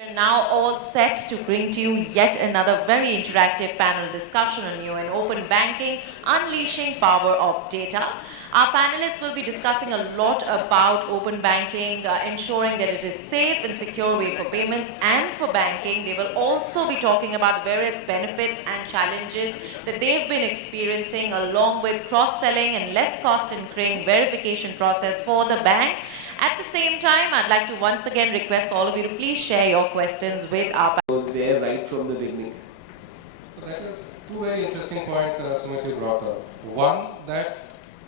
We're now all set to bring to you yet another very interactive panel discussion on new and open banking, unleashing power of data. Our panelists will be discussing a lot about open banking, ensuring that it is safe and secure way for payments and for banking. They will also be talking about the various benefits and challenges that they've been experiencing, along with cross-selling and less cost incurring verification process for the bank. At the same time, I'd like to once again request all of you to please share your questions with our there right from the beginning. So that is two very interesting points Sumit you brought up. One, that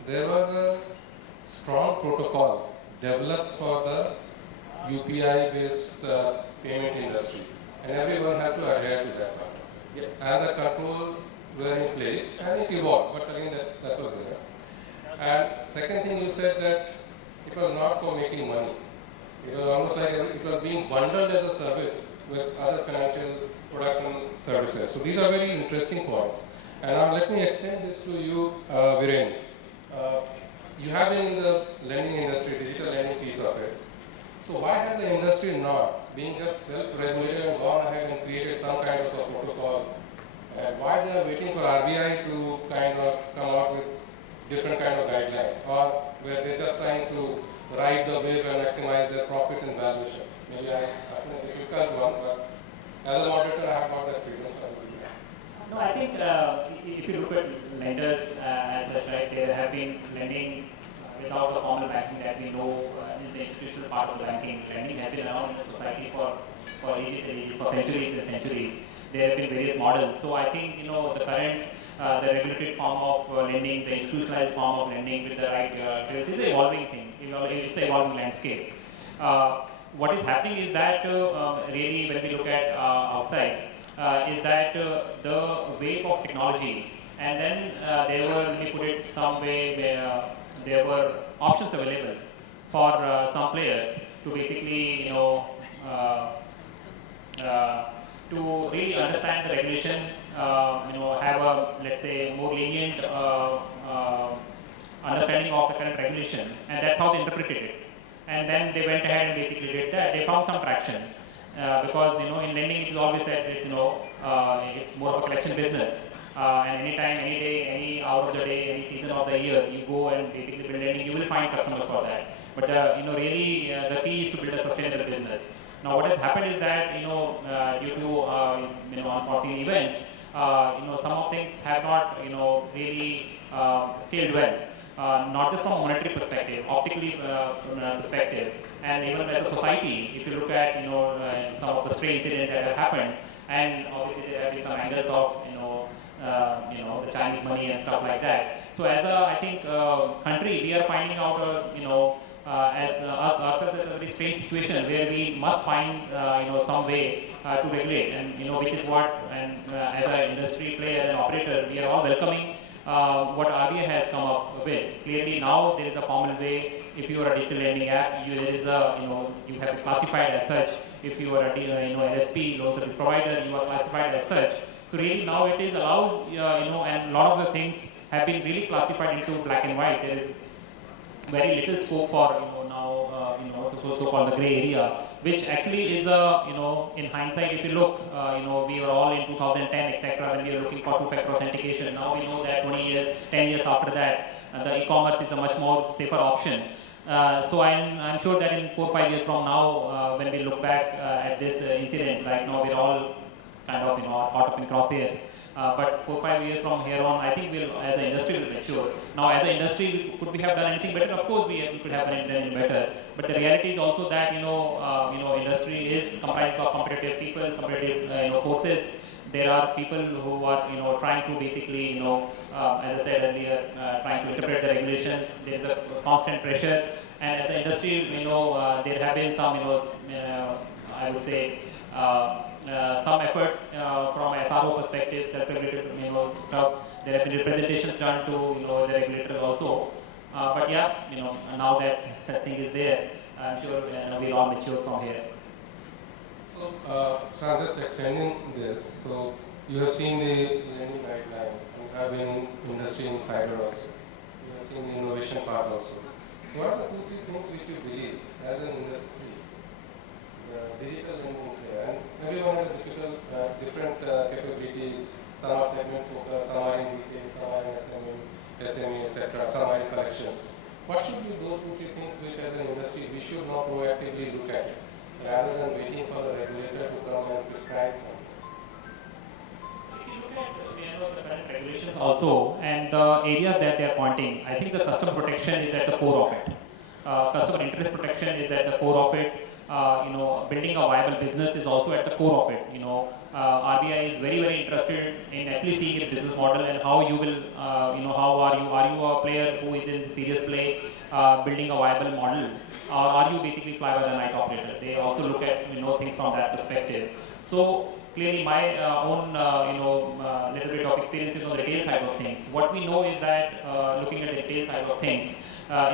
there was a strong protocol developed for the UPI based payment industry, and everyone has to adhere to that one. Yeah. And the control were in place and it evolved, but again that was there. And second thing you said that it was not for making money. It was almost like it was being bundled as a service with other financial products and services. So these are very interesting points. And now let me extend this to you, Virender. You have been in the lending industry, digital lending piece of it. So why has the industry not, being just self-regulated and gone ahead and created some kind of a protocol? And why they are waiting for RBI to kind of come out with different kind of guidelines, or where they're just trying to ride the wave and maximize their profit and valuation? Maybe I ask a difficult one, but as a moderator, I have got that freedom. So no, I think if you look at lenders as such, right, they have been lending without the formal banking that we know in the institutional part of the banking. Lending has been around in the society for ages and ages, for centuries and centuries. There have been various models. So I think, the current, the regulated form of lending, the institutionalized form of lending with the right tools is an evolving thing. It's an evolving landscape. What is happening is that really when we look at outside, is that the wave of technology, and then there were, let me put it some way, where there were options available for some players to basically, to really understand the regulation, have a, let's say, more lenient understanding of the current regulation, and that's how they interpreted it. And then they went ahead and basically did that. They found some traction because in lending it is always said that it's more of a collection business, and anytime, any day, any hour of the day, any season of the year, you go and basically build lending, you will find customers for that. But really the key is to build a sustainable business. Now what has happened is that due to unforeseen events, some of things have not really scaled well. Not just from a monetary perspective, optically perspective, and even as a society, if you look at some of the stray incidents that have happened, and obviously there have been some angles of the Chinese money and stuff like that. So as a, I think, country, we are finding out as ourselves at a very strange situation where we must find some way to regulate, and which is what, and as an industry player and operator, we are all welcoming what RBI has come up with. Clearly now there is a formal way. If you are a digital lending app, there is a, you have been classified as such. If you are a LSP, loan service provider, you are classified as such. So really now it is allows, and a lot of the things have been really classified into black and white. There is very little scope for now so-called the gray area, which actually is in hindsight, if you look, we were all in 2010 etc. when we were looking for two-factor authentication. Now we know that 10 years after that, the e-commerce is a much more safer option. So I'm sure that in 4 or 5 years from now, when we look back at this incident, right now we're all kind of caught up in crosshairs. But 4 or 5 years from here on, I think we'll, as an industry, will mature. Now, as an industry, could we have done anything better? Of course, we could have done anything better. But the reality is also that industry is comprised of competitive people, competitive forces. There are people who are trying to basically as I said earlier, trying to interpret the regulations. There is a constant pressure, and as an industry, there have been some I would say. Some efforts from SRO perspective, self-regulated stuff. There have been representations done to the regulator also. But yeah, now that thing is there, I'm sure we'll all mature from here. So I'm just extending this. So you have seen the lending guideline. You have been in industry insider also. You have seen the innovation part also. What are the 2-3 things which you believe as an industry digital lending here, and everyone has different capabilities. Some are segment focused, some are in retail, some are in SME, etc. Some are in collections. What should be those 2 3 things which, as an industry, we should not proactively look at it, rather than waiting for the regulator to come and prescribe something? If you look at the current regulations also and the areas that they are pointing, I think the customer protection is at the core of it. Customer interest protection is at the core of it. Building a viable business is also at the core of it. RBI is very interested in actually seeing its business model and how you will, how are you a player who is in serious play, building a viable model, or are you basically fly by the night operator? They also look at things from that perspective. So clearly, my own little bit of experience is on the retail side of things. What we know is that looking at the retail side of things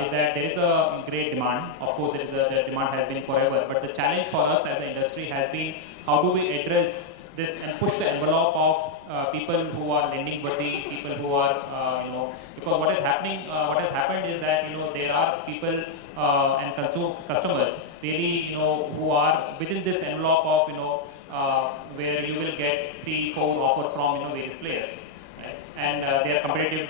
is that there is a great demand. Of course, the demand has been forever, but the challenge for us as an industry has been how do we address this and push the envelope of people who are lending worthy, people who are because what is happening, what has happened is that there are people and customers really who are within this envelope of where you will get 3-4 offers from various players, right? And they are competitive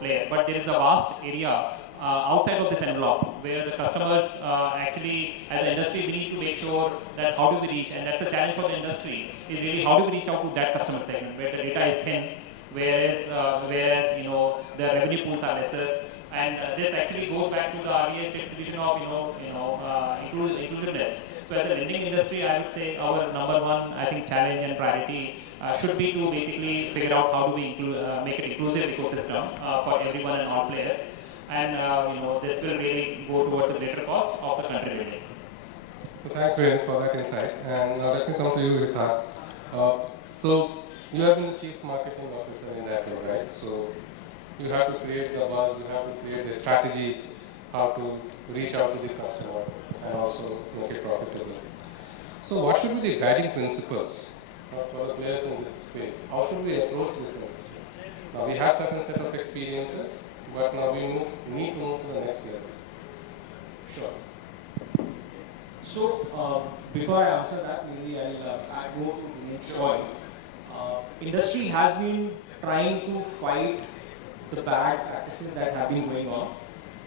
player, but there is a vast area outside of this envelope where the customers actually, as an industry, we need to make sure that how do we reach, and that's a challenge for the industry, is really how do we reach out to that customer segment where the data is thin, whereas the revenue pools are lesser. And this actually goes back to the RBI state vision of inclusiveness. So as a lending industry, I would say our number one, I think, challenge and priority should be to basically figure out how do we make it inclusive ecosystem for everyone and all players. And this will really go towards a greater cause of the country building. So thanks, Virender, for that insight. And now let me come to you, Vitar. So you have been the chief marketing officer in that role, right? So you have to create the buzz, you have to create the strategy, how to reach out to the customer and also make it profitable. So what should be the guiding principles for the players in this space? How should we approach this industry? Now we have certain set of experiences, but now we need to move to the next level. Sure. So before I answer that, maybe I'll add more to the next point. Industry has been trying to fight the bad practices that have been going on.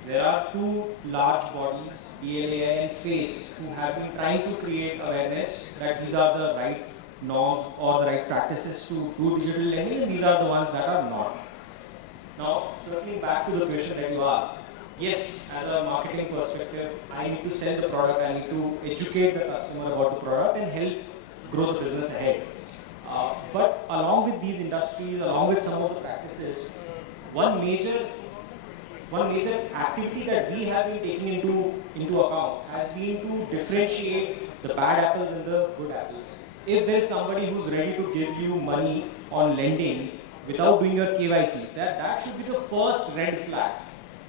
There are 2 large bodies, BLAI and FACE, who have been trying to create awareness that these are the right norms or the right practices to do digital lending, and these are the ones that are not. Now, circling back to the question that you asked, yes, as a marketing perspective, I need to sell the product, I need to educate the customer about the product and help grow the business ahead. But along with these industries, along with some of the practices, one major activity that we have been taking into account has been to differentiate the bad apples and the good apples. If there is somebody who's ready to give you money on lending without doing your KYC, that should be the first red flag.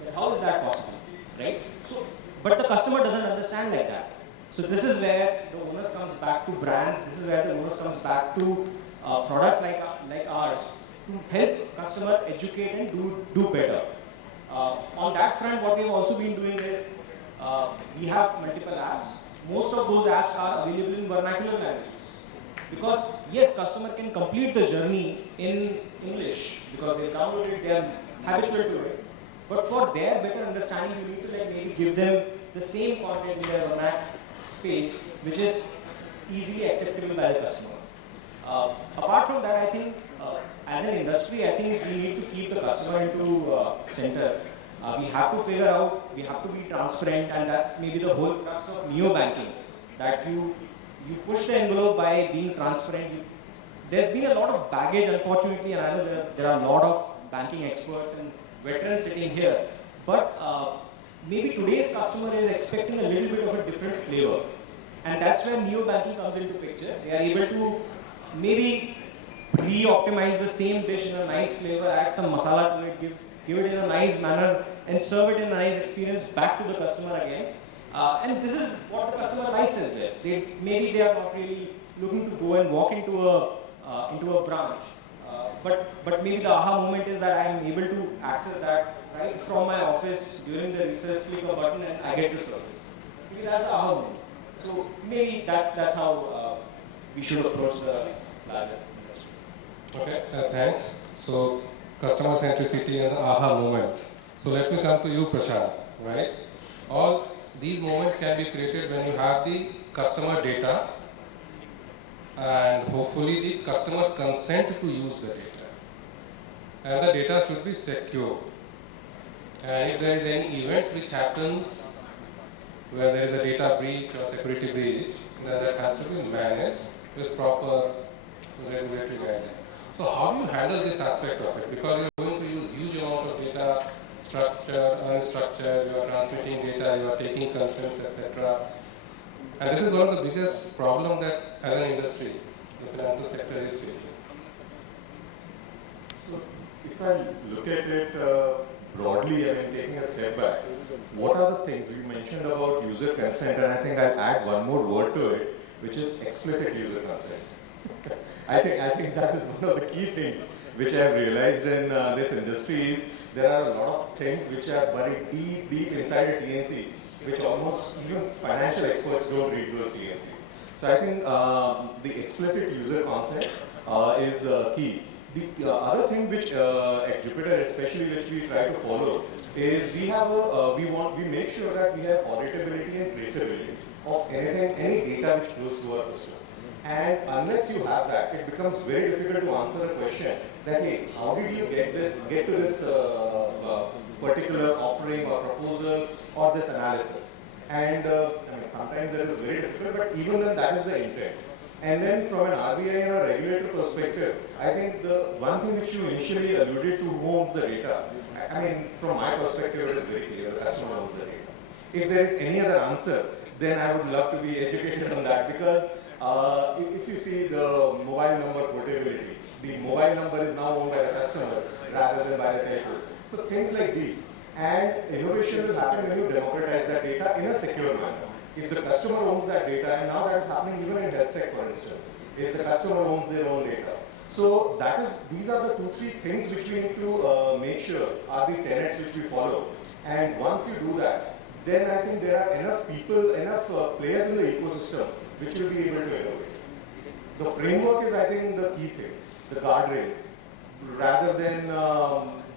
But how is that possible, right? So, but the customer doesn't understand like that. So this is where the onus comes back to brands. This is where the onus comes back to products like ours to help customer educate and do better. On that front, what we have also been doing is we have multiple apps. Most of those apps are available in vernacular languages. Because yes, customer can complete the journey in English because they download it, they are habitual to it. But for their better understanding, you need to maybe give them the same content in their vernacular space, which is easily acceptable by the customer. Apart from that, I think as an industry, I think we need to keep the customer into center. We have to figure out, we have to be transparent, and that's maybe the whole crux of neobanking, that you push the envelope by being transparent. There's been a lot of baggage, unfortunately, and I know there are a lot of banking experts and veterans sitting here, but maybe today's customer is expecting a little bit of a different flavor. And that's where neobanking comes into picture. They are able to maybe re-optimize the same dish in a nice flavor, add some masala to it, give it in a nice manner, and serve it in a nice experience back to the customer again. And this is what the customer likes as well. Maybe they are not really looking to go and walk into a branch. But maybe the aha moment is that I am able to access that right from my office during the recess, click a button and I get the service. Maybe that's the aha moment. So maybe that's how we should approach the larger industry. Okay, thanks. So customer centricity and the aha moment. So let me come to you, Prashant, right? All these moments can be created when you have the customer data and hopefully the customer consent to use the data. And the data should be secure. And if there is any event which happens where there is a data breach or security breach, then that has to be managed with proper regulatory guidelines. So how do you handle this aspect of it? Because you're going to use huge amount of data, structured, unstructured, you are transmitting data, you are taking consents, etc. And this is one of the biggest problems that as an industry, the financial sector is facing. So if I look at it broadly, I mean, taking a step back, what are the things you mentioned about user consent, and I think I'll add one more word to it, which is explicit user consent. I think that is one of the key things which I've realized in this industry is there are a lot of things which are buried deep inside a TNC, which almost even financial experts don't read those TNCs. So I think the explicit user consent is key. The other thing which at Jupiter especially which we try to follow is we have we make sure that we have auditability and traceability of any data which flows through our system. And unless you have that, it becomes very difficult to answer a question that, hey, how did you get to this particular offering or proposal or this analysis? And I mean, sometimes it is very difficult, but even then that is the intent. And then from an RBI and a regulator perspective, I think the one thing which you initially alluded to, who owns the data, I mean, from my perspective, it is very clear, the customer owns the data. If there is any other answer, then I would love to be educated on that, because if you see the mobile number portability, the mobile number is now owned by the customer rather than by the telcos. So things like these. And innovation will happen when you democratize that data in a secure manner. If the customer owns that data, and now that is happening even in health tech, for instance, if the customer owns their own data. So these are the 2-3 things which we need to make sure are the tenets which we follow. And once you do that, then I think there are enough people, enough players in the ecosystem which will be able to innovate. The framework is, I think, the key thing, the guardrails, rather than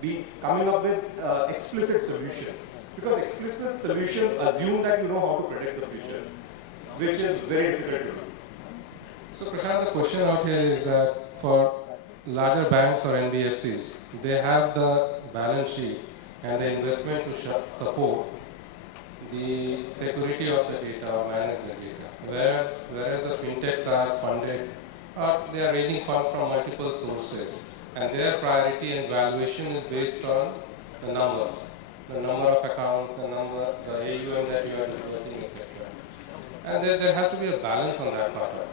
be coming up with explicit solutions. Because explicit solutions assume that you know how to predict the future, which is very difficult to do. So Prashant, the question out here is that for larger banks or NBFCs, they have the balance sheet and the investment to support the security of the data or manage the data. Whereas the fintechs are funded, or they are raising funds from multiple sources, and their priority and valuation is based on the numbers, the number of accounts, the AUM that you are disbursing, etc. And there has to be a balance on that part of it.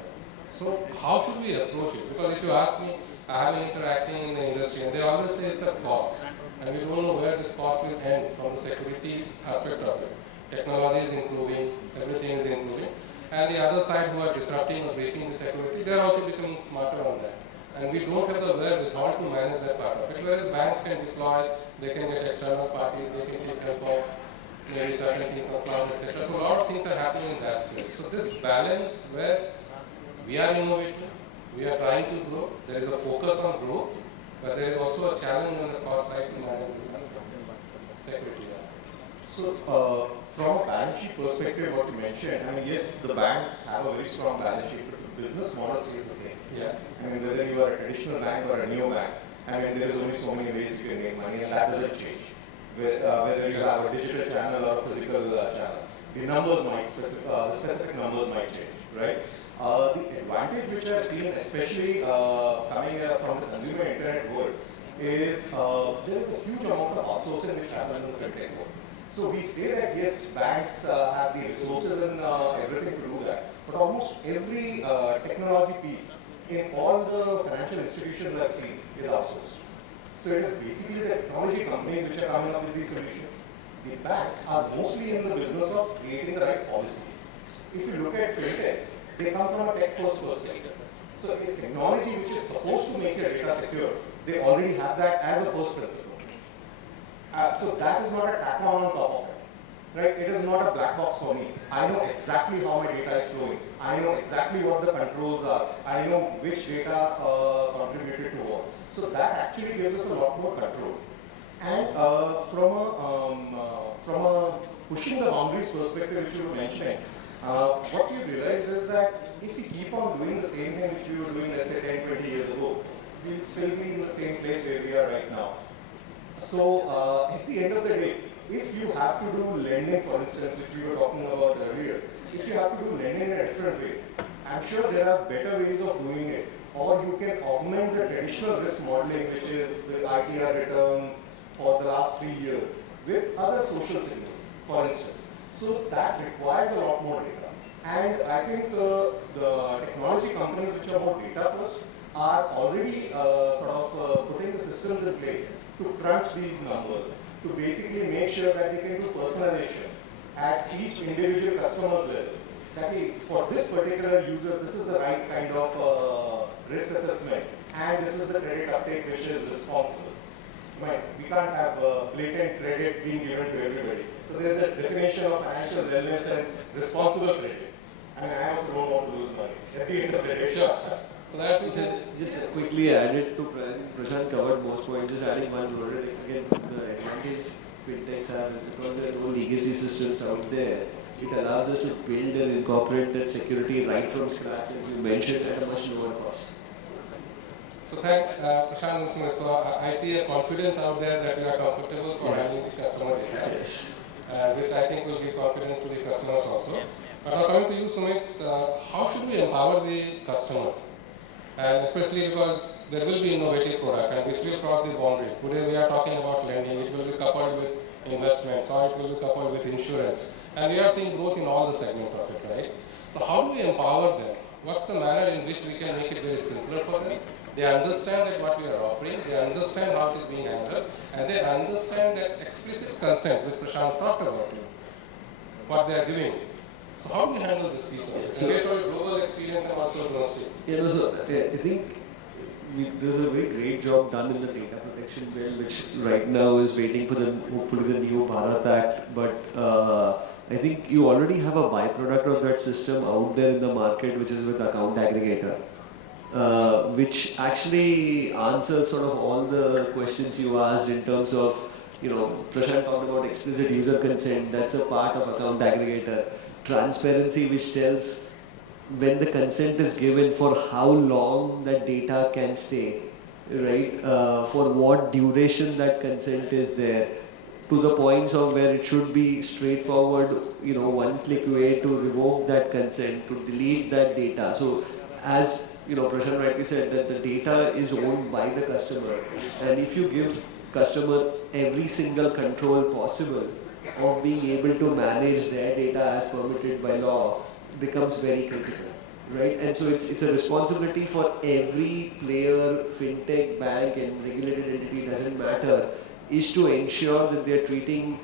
So how should we approach it? Because if you ask me, I have been interacting in the industry, and they always say it's a cost, and we don't know where this cost will end from the security aspect of it. Technology is improving, everything is improving, and the other side who are disrupting or breaching the security, they are also becoming smarter on that. And we don't have the wherewithal to manage that part of it. Whereas banks can deploy, they can get external parties, they can take help of maybe certain things on cloud, etc. So a lot of things are happening in that space. So this balance where we are innovating, we are trying to grow, there is a focus on growth, but there is also a challenge on the cost side to manage this aspect, security aspect. So from a balance sheet perspective, what you mentioned, I mean, yes, the banks have a very strong balance sheet, but the business model stays the same. Yeah. I mean, whether you are a traditional bank or a neobank, I mean, there is only so many ways you can make money, and that doesn't change. Whether you have a digital channel or a physical channel, the numbers might the specific numbers might change, right? The advantage which I've seen, especially coming from the consumer internet world, is there is a huge amount of outsourcing which happens in the fintech world. So we say that yes, banks have the resources and everything to do that, but almost every technology piece in all the financial institutions I've seen is outsourced. So it is basically the technology companies which are coming up with these solutions. The banks are mostly in the business of creating the right policies. If you look at fintechs, they come from a tech-first perspective. So a technology which is supposed to make your data secure, they already have that as a first principle. So that is not a tack on top of it. right? It is not a black box for me. I know exactly how my data is flowing. I know exactly what the controls are. I know which data contributed to what. So that actually gives us a lot more control. And from a pushing the boundaries perspective which you were mentioning, what we realized is that if we keep on doing the same thing which we were doing, let's say 10, 20 years ago, we'll still be in the same place where we are right now. So at the end of the day, if you have to do lending, for instance, which we were talking about earlier, if you have to do lending in a different way, I'm sure there are better ways of doing it. Or you can augment the traditional risk modeling, which is the ITR returns for the last 3 years, with other social signals, for instance. So that requires a lot more data. And I think the technology companies which are more data first are already putting the systems in place to crunch these numbers, to basically make sure that they can do personalization at each individual customer's level. That for this particular user, this is the right kind of risk assessment, and this is the credit uptake which is responsible. Right. We can't have blatant credit being given to everybody. So there's this definition of financial wellness and responsible credit. And I also don't want to lose money at the end of the day. Sure. So that just quickly added to Prashant covered most points. Just adding one word again, the advantage fintechs have is because there are no legacy systems out there. It allows us to build and incorporate that security right from scratch, as you mentioned, at a much lower cost. So thanks, Prashant and Sumit. So I see a confidence out there that you are comfortable for handling the customer data, Yes. which I think will give confidence to the customers also. But now coming to you, Sumit, how should we empower the customer? And especially because there will be innovative product and which will cross the boundaries. Today we are talking about lending, it will be coupled with investments, or it will be coupled with insurance. And we are seeing growth in all the segments of it, right? So how do we empower them? What's the manner in which we can make it very simpler for them? They understand that what we are offering, they understand how it is being handled, and they understand that explicit consent, which Prashant talked about, what they are giving. So how do we handle this piece of it? Based on your global experience and also domestic. I think there's a very great job done in the data protection bill, which right now is waiting for hopefully the new Bharat Act. But I think you already have a byproduct of that system out there in the market, which is with account aggregator, which actually answers sort of all the questions you asked in terms of, Prashant talked about explicit user consent. That's a part of account aggregator. Transparency, which tells when the consent is given, for how long that data can stay, right? For what duration that consent is there, to the points of where it should be straightforward, one click way to revoke that consent, to delete that data. So as Prashant rightly said, that the data is owned by the customer, and if you give customer every single control possible of being able to manage their data as permitted by law, becomes very critical, right? And so it's a responsibility for every player, fintech, bank, and regulated entity, doesn't matter, is to ensure that they're treating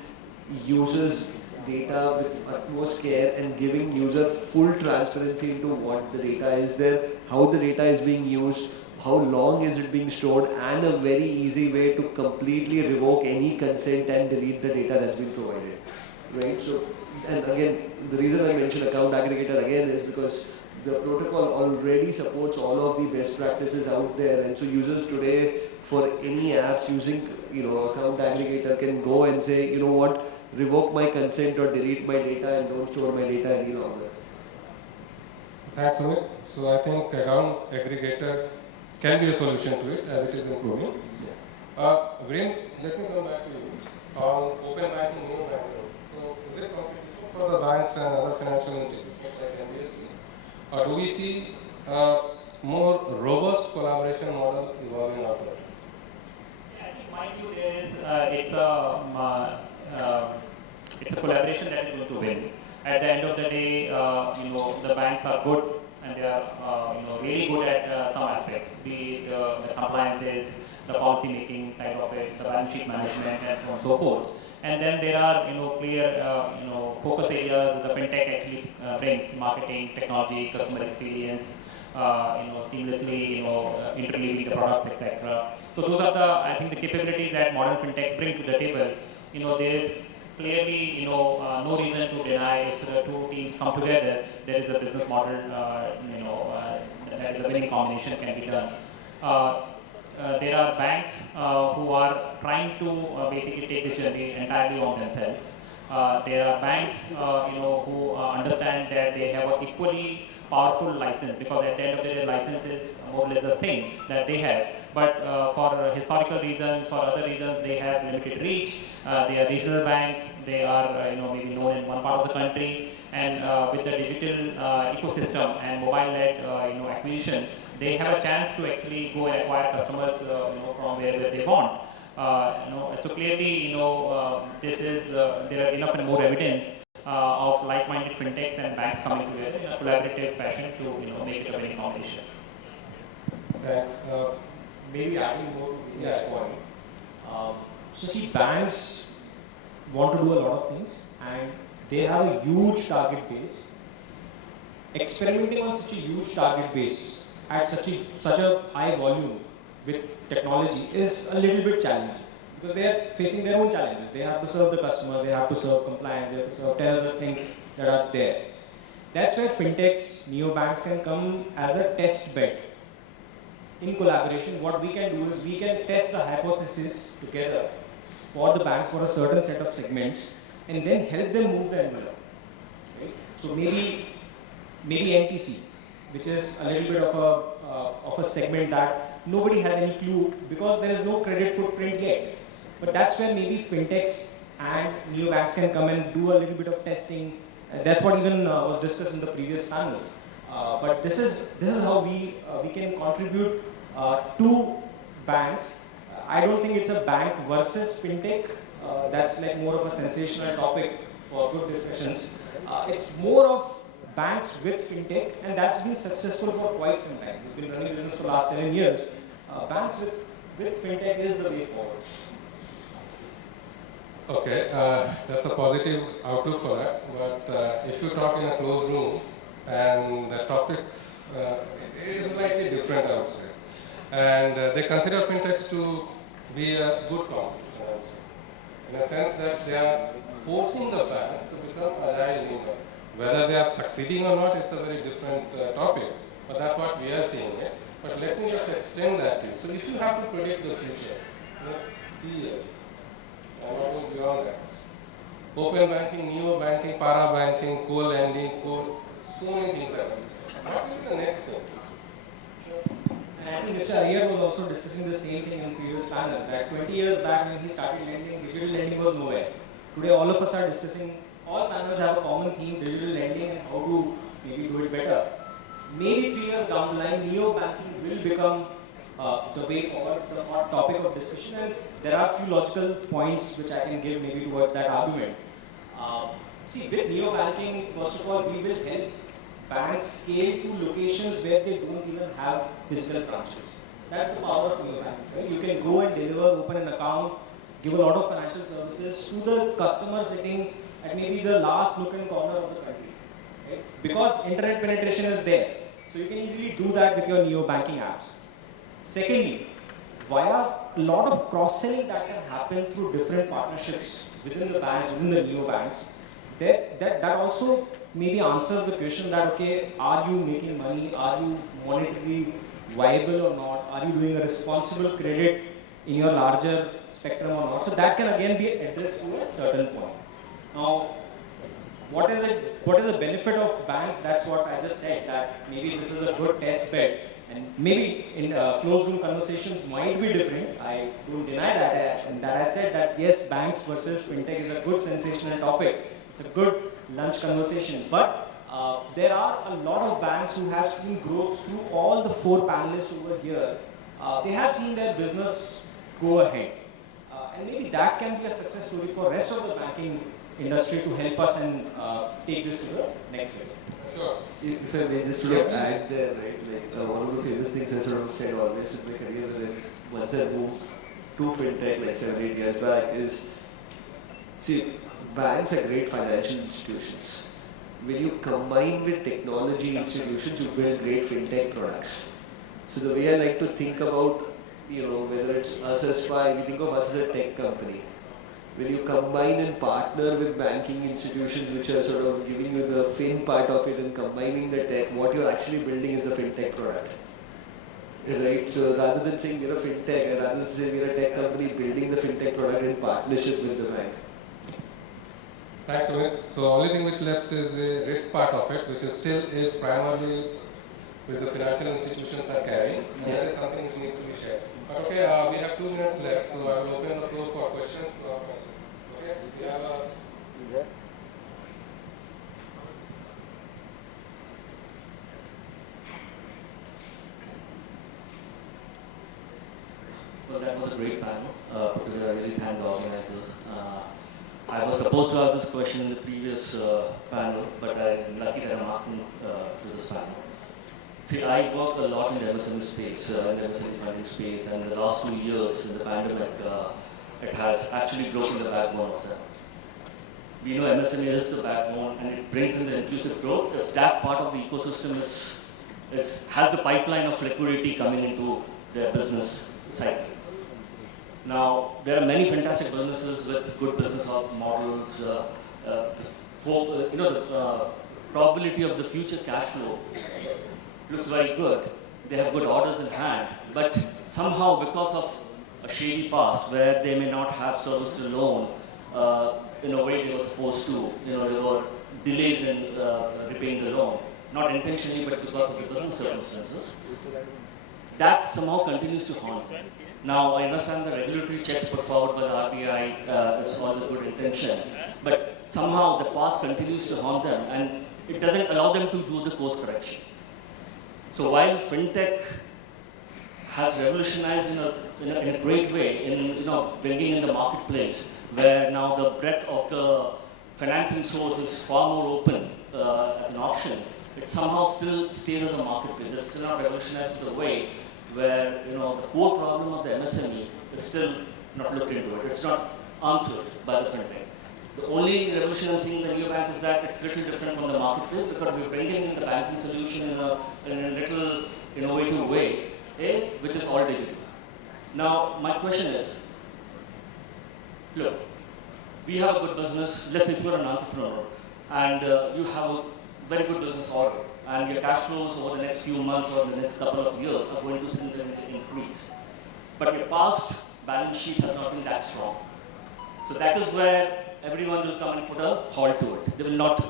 users' data with utmost care and giving user full transparency into what the data is there, how the data is being used, how long is it being stored, and a very easy way to completely revoke any consent and delete the data that's been provided, right? So, and again, the reason I mentioned account aggregator again is because the protocol already supports all of the best practices out there, and so users today for any apps using account aggregator can go and say, what, revoke my consent or delete my data and don't store my data any longer. Thanks, Sumit. So I think account aggregator can be a solution to it as it is improving. Virender, let me come back to you on open banking, Neobank. So is it competition for the banks and other financial institutions like NBFC? Or do we see more robust collaboration model evolving out there? I think my view there is it's a collaboration that is going to win. At the end of the day, the banks are good and they are really good at some aspects, be it the compliances, the policy making side of it, the balance sheet management, and so on and so forth. And then there are clear focus areas that the fintech actually brings: marketing, technology, customer experience, seamlessly interleaving the products, etc. So those are the, I think, the capabilities that modern fintechs bring to the table. There is clearly, no reason to deny if the two teams come together, there is a business model, that is a winning combination can be done. There are banks who are trying to basically take this journey entirely on themselves. There are banks, who understand that they have an equally powerful license, because at the end of the day, license is more or less the same that they have. But for historical reasons, for other reasons, they have limited reach. They are regional banks. They are, maybe known in one part of the country. And with the digital ecosystem and mobile-led, acquisition, they have a chance to actually go and acquire customers, from wherever they want. So clearly, this is there are enough and more evidence of like-minded fintechs and banks coming together in a collaborative fashion to make it a winning combination. Thanks. Maybe adding more to this point. So see, banks want to do a lot of things, and they have a huge target base. Experimenting on such a huge target base at such a high volume with technology is a little bit challenging, because they are facing their own challenges. They have to serve the customer, they have to serve compliance, they have to serve 10 other things that are there. That's where fintechs, neobanks can come as a test bed. In collaboration, what we can do is we can test the hypothesis together for the banks for a certain set of segments, and then help them move the envelope. Right? So maybe NTC, which is a little bit of a segment that nobody has any clue, because there is no credit footprint yet. But that's where maybe fintechs and neobanks can come and do a little bit of testing. That's what even was discussed in the previous panels. But this is how we can contribute to banks. I don't think it's a bank versus fintech. That's like more of a sensational topic for good discussions. It's more of banks with fintech, and that's been successful for quite some time. We've been running business for the last 7 years. Banks with fintech is the way forward. Okay, that's a positive outlook for that. But if you talk in a closed room, and the topics is slightly different, I would say. And they consider fintechs to be a good competition, I would say. In a sense that they are forcing the banks to become agile leaner. Whether they are succeeding or not, it's a very different topic. But that's what we are seeing. But let me just extend that to you. So if you have to predict the future, next 3 years, I'm not going beyond that. Open banking, neo banking, para banking, co-lending, so many things happen. What will be the next thing? And I think Mr. Iyer was also discussing the same thing in the previous panel, that 20 years back when he started lending, digital lending was nowhere. Today all of us are discussing, all panels have a common theme, digital lending, and how to maybe do it better. Maybe 3 years down the line, neo-banking will become the way forward, the hot topic of discussion, and there are a few logical points which I can give maybe towards that argument. See, with neo-banking, first of all, we will help banks scale to locations where they don't even have physical branches. That's the power of neo-banking. Right? You can go and deliver, open an account, give a lot of financial services to the customer sitting at maybe the last nook and corner of the country. Right? Because internet penetration is there. So you can easily do that with your neo-banking apps. Secondly, via a lot of cross-selling that can happen through different partnerships within the banks, within the neo-banks, that also maybe answers the question that, okay, are you making money? Are you monetarily viable or not? Are you doing a responsible credit in your larger spectrum or not? So that can again be addressed to a certain point. Now, what is the benefit of banks? That's what I just said, that maybe this is a good test bed. And maybe in closed room conversations might be different. I don't deny that. And that I said that yes, banks versus fintech is a good sensational topic. It's a good lunch conversation. But there are a lot of banks who have seen growth through all the 4 panelists over here. They have seen their business go ahead. And maybe that can be a success story for the rest of the banking industry to help us and take this to the next level. Sure. If I may just sort of add there, right, like one of the famous things I sort of said always in my career, when once I moved to fintech like 7-8 years back, is, see, banks are great financial institutions. When you combine with technology institutions, you build great fintech products. So the way I like to think about, whether it's us as Fi, we think of us as a tech company. when you combine and partner with banking institutions which are sort of giving you the fin part of it and combining the tech, what you're actually building is the fintech product. Right, so rather than saying we're a fintech, rather than saying we're a tech company building the fintech product in partnership with the bank. Thanks, Sumit. So only thing which left is the risk part of it, which is still is primarily which the financial institutions are carrying, and that is something which needs to be shared. But okay, we have 2 minutes left, so I will open the floor for questions. Okay, we have a... Well, that was a great panel. I really thank the organizers. I was supposed to ask this question in the previous panel, but I'm lucky that I'm asking to this panel. See, I work a lot in the MSME space, in the MSME funding space, and the last 2 years in the pandemic, it has actually broken the backbone of them. We know MSME is the backbone, and it brings in the inclusive growth. If that part of the ecosystem has the pipeline of liquidity coming into their business cycle. Now, there are many fantastic businesses with good business models. The probability of the future cash flow looks very good. They have good orders in hand, but somehow because of a shady past where they may not have serviced a loan in a way they were supposed to, there were delays in repaying the loan, not intentionally but because of the business circumstances. That somehow continues to haunt them. Now, I understand the regulatory checks put forward by the RBI is all the good intention, but somehow the past continues to haunt them and it doesn't allow them to do the course correction. So while fintech has revolutionized in a great way in bringing in the marketplace, where now the breadth of the financing source is far more open as an option, it somehow still stays as a marketplace. It's still not revolutionized in the way where the core problem of the MSME is still not looked into it. It's not answered by the fintech. The only revolution I'm seeing in the Neobank is that it's a little different from the marketplace because we're bringing in the banking solution in a little innovative way, which is all digital. Now, my question is, look, we have a good business. Let's say if you're an entrepreneur and you have a very good business order, and your cash flows over the next few months or the next couple of years are going to significantly increase. But your past balance sheet has not been that strong. So that is where everyone will come and put a halt to it. They will not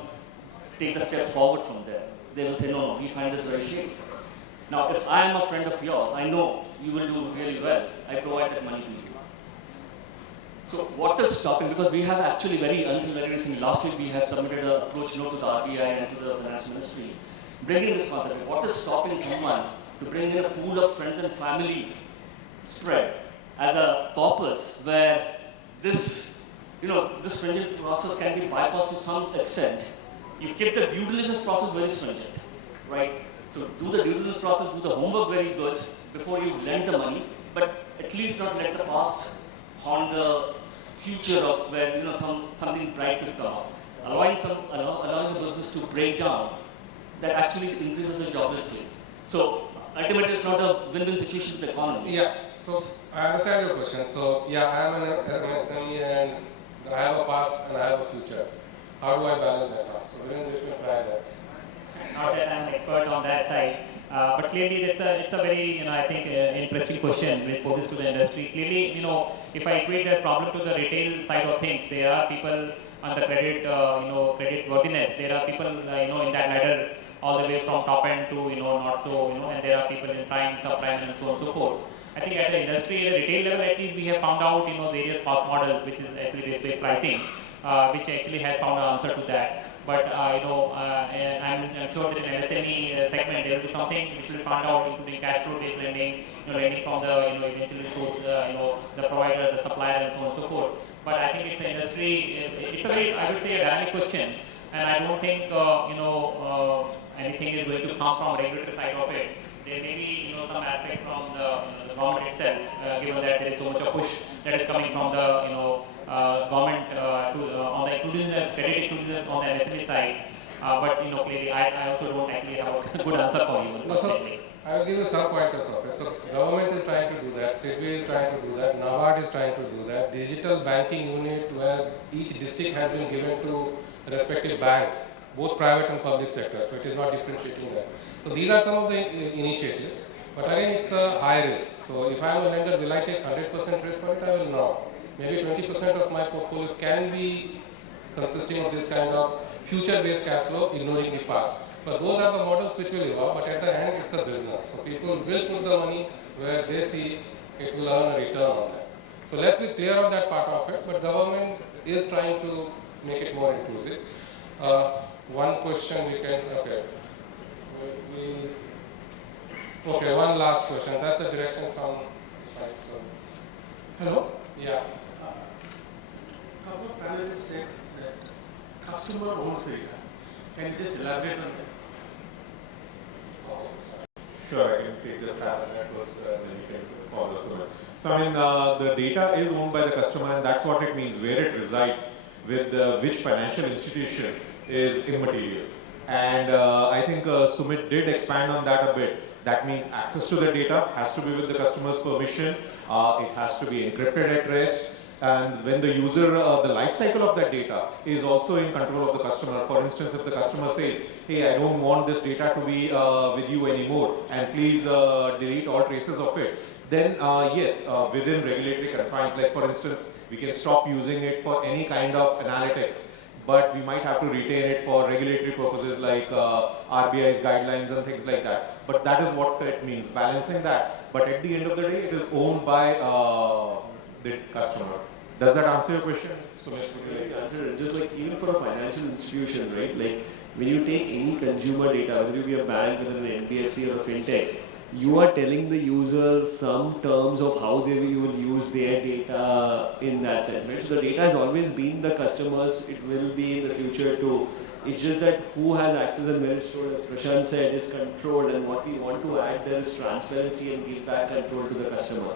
take the step forward from there. They will say, no, we find this very shady. Now, if I am a friend of yours, I know you will do really well. I provide that money to you. So what is stopping? Because we have actually until very recently, last week we have submitted an approach note to the RBI and to the Finance Ministry, bringing this concept. What is stopping someone to bring in a pool of friends and family spread as a corpus where this stringent process can be bypassed to some extent? You keep the due diligence process very stringent, right? So do the due diligence process, do the homework very good before you lend the money, but at least not let the past haunt the future of where something bright could come up. Allowing the business to break down, that actually increases the jobless rate. So ultimately it's not a win-win situation with the economy. Yeah, so I understand your question. So yeah, I am an MSME and I have a past and I have a future. How do I balance that now? So Virender, you can try that. Not that I'm an expert on that side, but clearly it's a very I think interesting question which poses to the industry. Clearly, if I equate this problem to the retail side of things, there are people on the credit worthiness. There are people in that ladder all the way from top end to not so and there are people in prime, subprime, and so on and so forth. I think at the industry, at the retail level, at least we have found out various cost models, which is actually risk-based pricing, which actually has found an answer to that. But I'm sure that in MSME segment there will be something which will be found out, including cash flow based lending, lending from the eventually source, the provider, the supplier, and so on and so forth. But I think it's an industry. It's a very, I would say, a dynamic question, and I don't think anything is going to come from regulatory side of it. There may be some aspects from the government itself, given that there is so much of push that is coming from the government on the inclusion credit inclusion on the MSME side. But clearly, I also don't actually have a good answer for you. No, so I will give you some pointers of it. So government is trying to do that, SIDBI is trying to do that, NABARD is trying to do that, digital banking unit where each district has been given to respective banks, both private and public sector, so it is not differentiating that. So these are some of the initiatives, but again it's a high risk. So if I am a lender, will I take 100% risk for it? I will not. Maybe 20% of my portfolio can be consisting of this kind of future-based cash flow, ignoring the past. But those are the models which will evolve, but at the end it's a business. So people will put the money where they see it will earn a return on that. So let's be clear on that part of it, but government is trying to make it more inclusive. One question we can, okay, one last question. That's the direction from side. So, Hello? yeah. A couple of panelists said that customer owns the data. Can you just elaborate on that? Sure, I can take this and then you can follow through. So I mean, the data is owned by the customer, and that's what it means. Where it resides with which financial institution is immaterial. And I think Sumit did expand on that a bit. That means access to the data has to be with the customer's permission. It has to be encrypted at rest. And when the user, the life cycle of that data is also in control of the customer. For instance, if the customer says, hey, I don't want this data to be with you anymore, and please delete all traces of it, then yes, within regulatory confines, like for instance, we can stop using it for any kind of analytics, but we might have to retain it for regulatory purposes like RBI's guidelines and things like that. But that is what it means, balancing that. But at the end of the day, it is owned by the customer. Does that answer your question? Just like even for a financial institution, right? Like when you take any consumer data, whether you be a bank, whether an NBFC or a fintech, you are telling the user some terms of how they will use their data in that sense, right? So the data has always been the customers, it will be in the future too. It's just that who has access and where it's stored, as Prashant said, is controlled, and what we want to add there is transparency and give back control to the customer.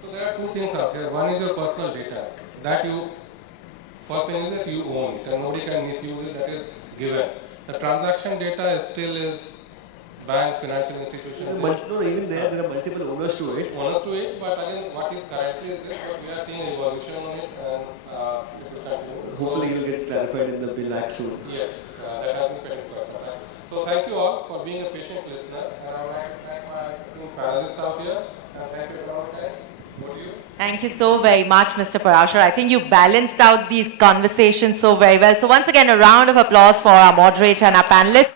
So there are two things out here. One is your personal data. That you, first thing is that you own it and nobody can misuse it, that is given. The transaction data is still bank, financial institution. No, even there are multiple owners to it. Owners to it, but again, what is currently is this, but we are seeing evolution on it and it will continue. Hopefully it will get clarified in the Bill Act soon. Yes, that has been pending for some time. So thank you all for being a patient listener, and I would like to thank my team panelists out here, and thank you all guys. Thank you so very much, Mr. Parashar. I think you balanced out these conversations so very well. So once again, a round of applause for our moderator and our panelists.